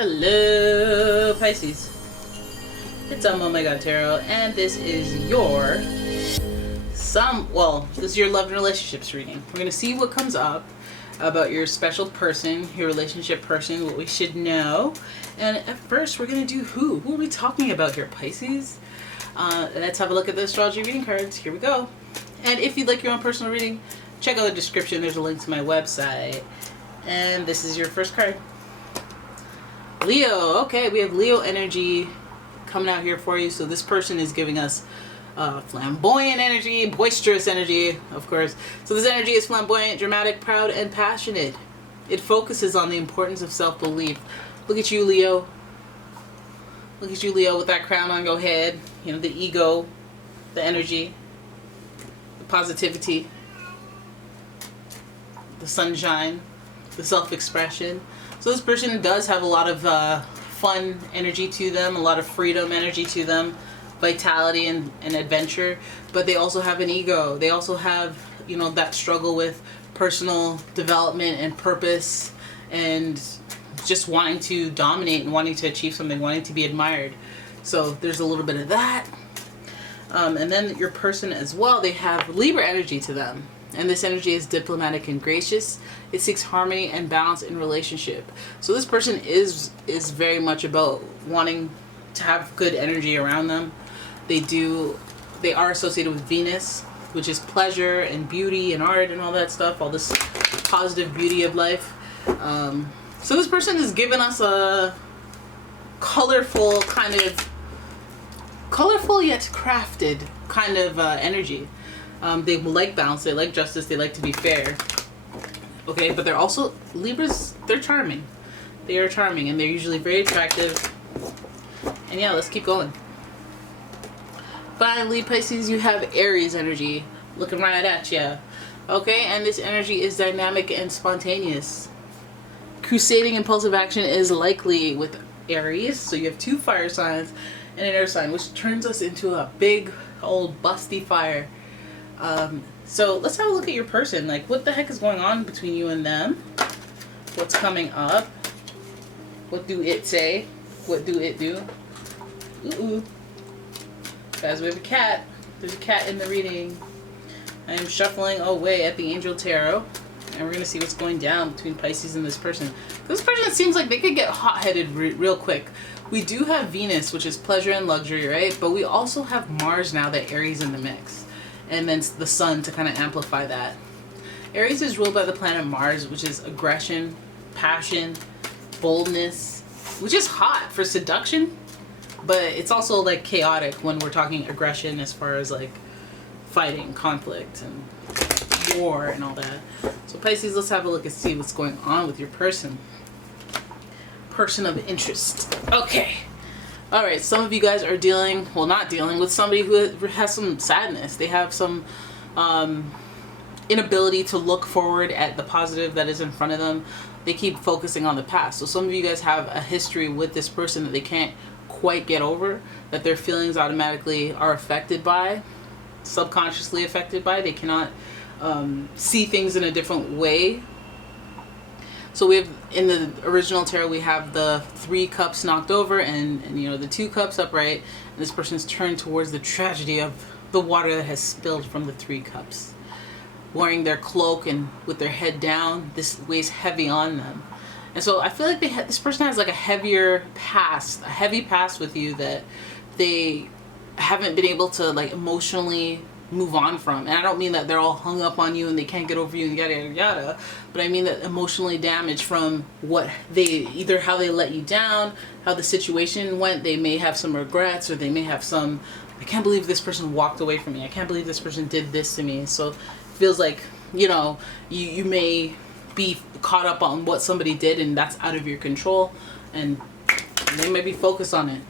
Hello Pisces, it's umomgtarot, and this is your this is your love and relationships reading. We're going to see what comes up about your special person, your relationship person, what we should know. And at first we're going to do who are we talking about here, Pisces? Let's have a look at the astrology reading cards. Here we go. And if you'd like your own personal reading, check out the description. There's a link to my website. And this is your first card. Leo. Okay, we have Leo energy coming out here for you. So this person is giving us flamboyant energy, boisterous energy, of course. So this energy is flamboyant, dramatic, proud, and passionate. It focuses on the importance of self-belief. Look at you, Leo. Look at you, Leo, with that crown on your head. You know, the ego, the energy, the positivity, the sunshine, the self-expression. So this person does have a lot of fun energy to them, a lot of freedom energy to them, vitality and adventure, but they also have an ego. They also have, you know, that struggle with personal development and purpose and just wanting to dominate and wanting to achieve something, wanting to be admired. So there's a little bit of that. And then your person as well, they have Libra energy to them. And this energy is diplomatic and gracious. It seeks harmony and balance in relationship. So this person is very much about wanting to have good energy around them. They are associated with Venus, which is pleasure and beauty and art and all that stuff, all this positive beauty of life. So this person is giving us a colorful yet crafted kind of energy. They like balance, they like justice, they like to be fair. Okay, but they're also, Libras, they're charming. They are charming and they're usually very attractive. And yeah, let's keep going. Finally, Pisces, you have Aries energy looking right at you. Okay, and this energy is dynamic and spontaneous. Crusading impulsive action is likely with Aries. So you have two fire signs and an air sign, which turns us into a big old busty fire. So let's have a look at your person. Like, what the heck is going on between you and them? What's coming up? What do it say? What do it do? Ooh. Guys, we have a cat. There's a cat in the reading. I am shuffling away at the Angel Tarot. And we're going to see what's going down between Pisces and this person. This person seems like they could get hot-headed real quick. We do have Venus, which is pleasure and luxury, right? But we also have Mars now, that Aries in the mix. And then the sun to kind of amplify that. Aries is ruled by the planet Mars, which is aggression, passion, boldness, which is hot for seduction, but it's also like chaotic when we're talking aggression as far as like fighting, conflict, and war and all that. So Pisces, let's have a look and see what's going on with your person. Person of interest. Okay. All right, some of you guys are not dealing with somebody who has some sadness. They have some inability to look forward at the positive that is in front of them. They keep focusing on the past. So some of you guys have a history with this person that they can't quite get over, that their feelings automatically are affected by, subconsciously affected by. They cannot see things in a different way. So we have, in the original tarot, we have the 3 cups knocked over and you know, the 2 cups upright. And this person's turned towards the tragedy of the water that has spilled from the 3 cups. Wearing their cloak and with their head down, this weighs heavy on them. And so I feel like this person has like a heavy past with you that they haven't been able to like emotionally move on from. And I don't mean that they're all hung up on you and they can't get over you and yada yada yada, but I mean that emotionally damaged from what either how they let you down, how the situation went. They may have some regrets, or they may have some, I can't believe this person walked away from me, I can't believe this person did this to me. So it feels like, you know, you may be caught up on what somebody did and that's out of your control, and they may be focused on it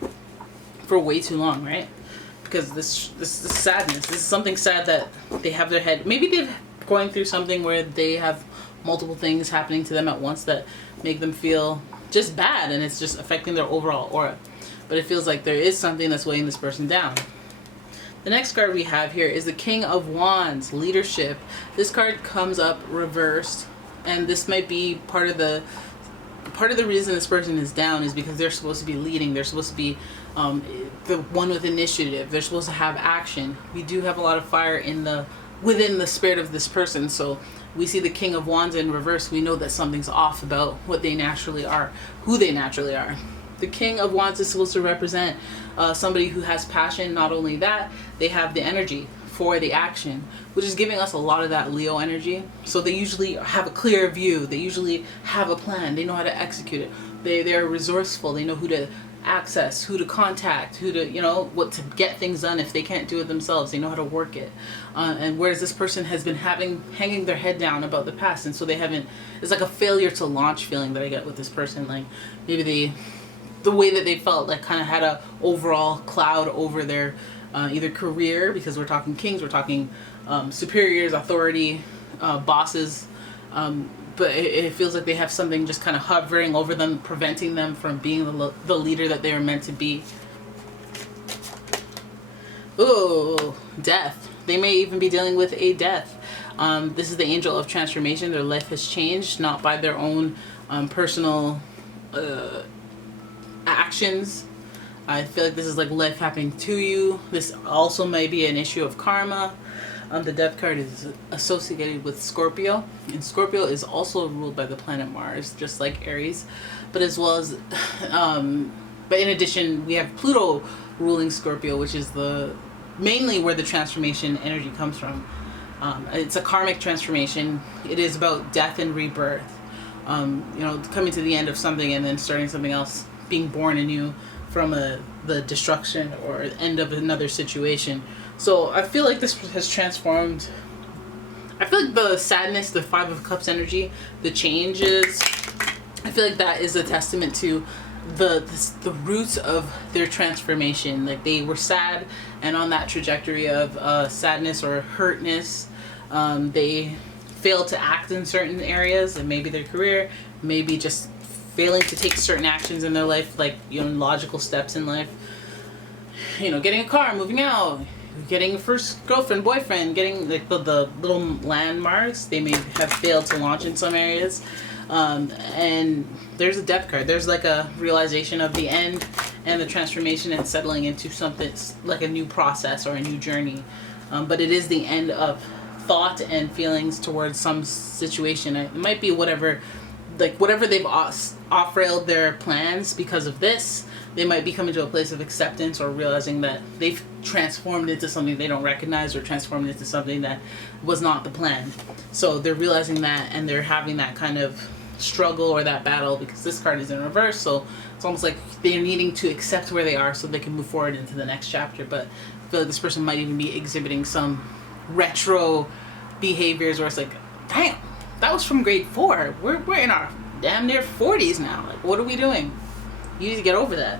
for way too long, right? Because this sadness, this is something sad that they have their head. Maybe they're going through something where they have multiple things happening to them at once that make them feel just bad, and it's just affecting their overall aura. But it feels like there is something that's weighing this person down. The next card we have here is the King of Wands, leadership. This card comes up reversed, and this might be part of the part of the reason this person is down is because they're supposed to be leading. They're supposed to be the one with initiative. They're supposed to have action. We do have a lot of fire within the spirit of this person. So we see the King of Wands in reverse. We know that something's off about what they naturally are, who they naturally are. The King of Wands is supposed to represent somebody who has passion. Not only that, they have the energy for the action, which is giving us a lot of that Leo energy. So they usually have a clear view. They usually have a plan. They know how to execute it. They're resourceful. They know who to access, who to contact, who to, what to get things done if they can't do it themselves. They know how to work it. And whereas this person has been hanging their head down about the past, and so they haven't, it's like a failure to launch feeling that I get with this person. Like maybe the way that they felt, like kind of had a overall cloud over their either career, because we're talking kings, we're talking superiors, authority, bosses, but it feels like they have something just kind of hovering over them, preventing them from being the leader that they are meant to be. Ooh, death. They may even be dealing with a death. This is the angel of transformation. Their life has changed, not by their own personal actions. I feel like this is like life happening to you. This also may be an issue of karma. The death card is associated with Scorpio, and Scorpio is also ruled by the planet Mars, just like Aries, but as well as but in addition we have Pluto ruling Scorpio, which is mainly where the transformation energy comes from. It's a karmic transformation. It is about death and rebirth, coming to the end of something and then starting something else, being born anew from the destruction or end of another situation. So I feel like this has transformed. I feel like the sadness, the Five of Cups energy, the changes, I feel like that is a testament to the roots of their transformation. Like they were sad, and on that trajectory of sadness or hurtness, they failed to act in certain areas, and maybe their career, maybe just failing to take certain actions in their life, like logical steps in life. Getting a car, moving out, getting a first girlfriend, boyfriend, getting like the little landmarks. They may have failed to launch in some areas. And there's a death card. There's like a realization of the end and the transformation and settling into something like a new process or a new journey. But it is the end of thought and feelings towards some situation. It might be whatever they've off-railed their plans because of this. They might be coming to a place of acceptance or realizing that they've transformed into something they don't recognize, or transformed into something that was not the plan. So they're realizing that, and they're having that kind of struggle or that battle, because this card is in reverse. So it's almost like they're needing to accept where they are so they can move forward into the next chapter. But I feel like this person might even be exhibiting some retro behaviors where it's like, damn, that was from grade 4. We're in our damn near 40s now. Like, what are we doing? You need to get over that,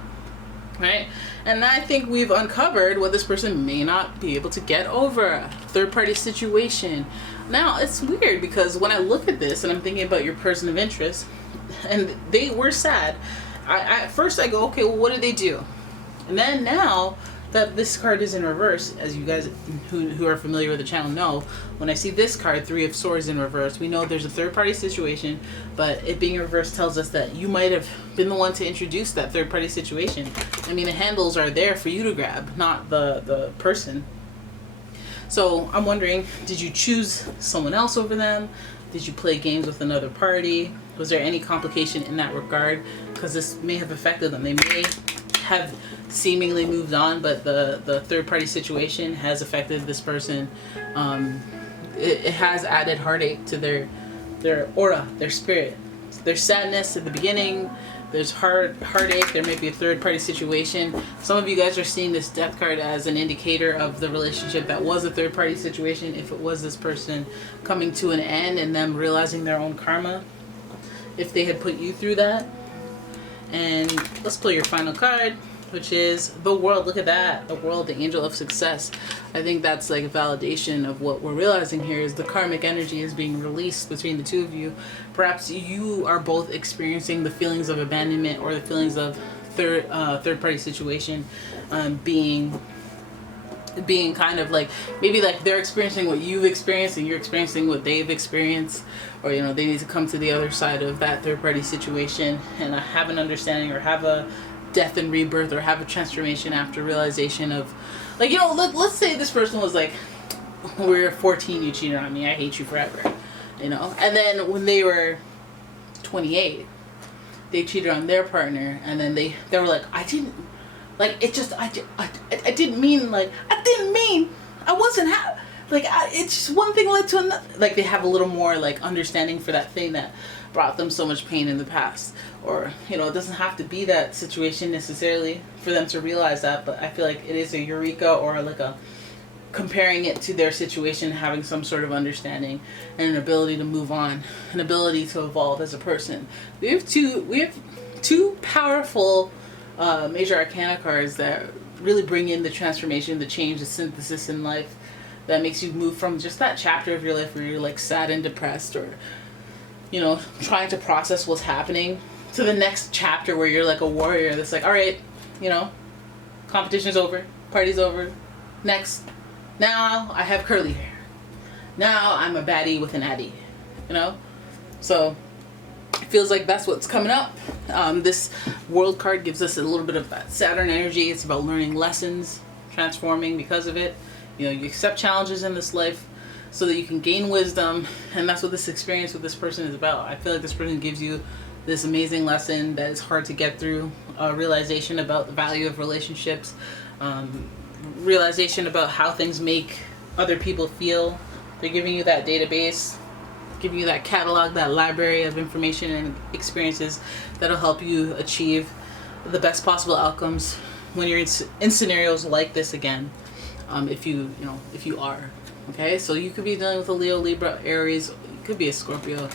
right? And I think we've uncovered what this person may not be able to get over. Third-party situation. Now, it's weird because when I look at this and I'm thinking about your person of interest, and they were sad, at first I go, okay, well, what did they do? And then now that this card is in reverse, as you guys who are familiar with the channel know, when I see this card, Three of Swords in reverse, we know there's a third-party situation, but it being in reverse tells us that you might have been the one to introduce that third-party situation. I mean, the handles are there for you to grab, not the person. So I'm wondering, did you choose someone else over them? Did you play games with another party? Was there any complication in that regard? Because this may have affected them. They may have seemingly moved on, but the third-party situation has affected this person. It has added heartache to their aura, their spirit. There's sadness at the beginning. There's heartache. There may be a third-party situation. Some of you guys are seeing this death card as an indicator of the relationship that was a third-party situation. If it was this person coming to an end and them realizing their own karma, if they had put you through that. And let's pull your final card, which is the World. Look at that. The World, the Angel of Success. I think that's like a validation of what we're realizing here is the karmic energy is being released between the two of you. Perhaps you are both experiencing the feelings of abandonment or the feelings of third-party situation being being kind of like, maybe like they're experiencing what you've experienced and you're experiencing what they've experienced, or you know, they need to come to the other side of that third party situation and have an understanding, or have a death and rebirth, or have a transformation after realization of, like, you know, let's say this person was like, we're 14, you cheated on me, I hate you forever, you know, and then when they were 28 they cheated on their partner, and then they were like, I didn't, like, it just, I didn't mean, like, I wasn't it's just one thing led to another. Like, they have a little more, like, understanding for that thing that brought them so much pain in the past. Or, you know, it doesn't have to be that situation necessarily for them to realize that, but I feel like it is a eureka, or like a comparing it to their situation, having some sort of understanding and an ability to move on, an ability to evolve as a person. We have two powerful major arcana cards that really bring in the transformation, the change, the synthesis in life that makes you move from just that chapter of your life where you're like sad and depressed, or, you know, trying to process what's happening, to the next chapter where you're like a warrior that's like, all right, you know, competition's over, party's over, next. Now I have curly hair. Now I'm a baddie with an addy, you know? So it feels like that's what's coming up. This world card gives us a little bit of that Saturn energy. It's about learning lessons, transforming because of it. You know, you accept challenges in this life so that you can gain wisdom, and that's what this experience with this person is about. I feel like this person gives you this amazing lesson that is hard to get through, realization about the value of relationships, realization about how things make other people feel. They're giving you that database, giving you that catalog, that library of information and experiences that'll help you achieve the best possible outcomes when you're in scenarios like this again. If you are, okay? So you could be dealing with a Leo, Libra, Aries, it could be a Scorpio.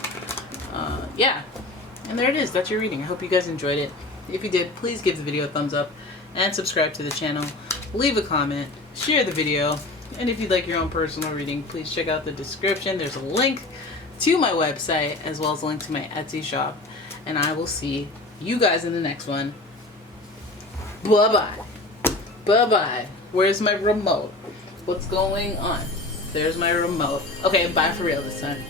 Yeah, and there it is. That's your reading. I hope you guys enjoyed it. If you did, please give the video a thumbs up and subscribe to the channel. Leave a comment, share the video, and if you'd like your own personal reading, please check out the description. There's a link to my website as well as a link to my Etsy shop, and I will see you guys in the next one. Bye-bye. Where's my remote? What's going on? There's my remote. Okay, bye for real this time.